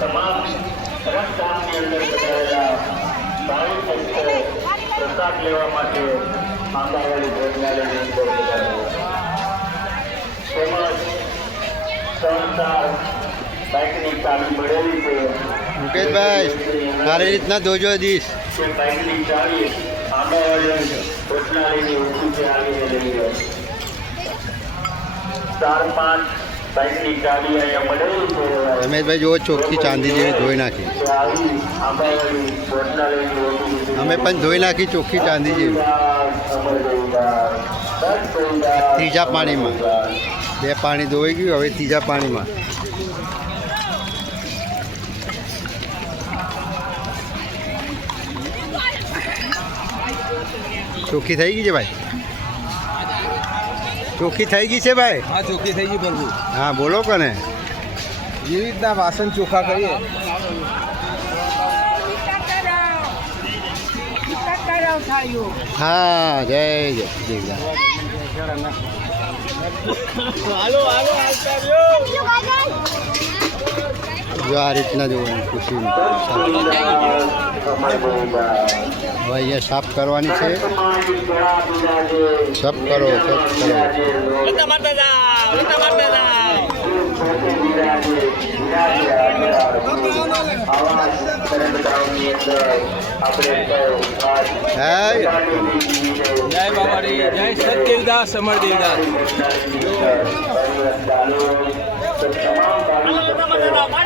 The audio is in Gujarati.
તમામ રક્તદાનની અંદર કરાયેલા ભાવિક ભક્તો પ્રસાદ લેવા માટે આંબાવાડી ભોજનાલયની અંદર તેમજ સંસાર બાઇકની ચાવી મળેલી છે. મુકેશભાઈ સારી રીતના ધોજો દીશ. બાઇકની ચાવી આંબાવાડી ભોજનાલયની ઓફિસે આવીને લઈ ગયો. 4-5 બાઇકની ચાવી અહીંયા મળેલી છે. રમેશભાઈ જુઓ ચોખ્ખી ચાંદી જેવી ધોઈ નાખી. આંબાવાડી ભોજનાલયની ઓફિસે અમે પણ ધોઈ નાખી ચોખ્ખી ચાંદી જેવી. ત્રીજા પાણીમાં 2 પાણી ધોઈ ગયું, હવે ત્રીજા પાણીમાં. ચોખ્ખી થઈ ગઈ છે ભાઈ? ચોખ્ખી થઈ ગઈ છે ભાઈ? હા, ચોખ્ખી થઈ ગઈ પ્રભુ. હા બોલો કને. એવી રીતના વાસણ ચોખ્ખા કરીએ. હા જય જય જય. જો આ રીતના જોવાની ખુશી. હવે અહીંયા સાફ કરવાની છે. સફ કરો, સફ કરો. જય બાબારી, જય સત દેવદાસ, અમર દેવદાસ.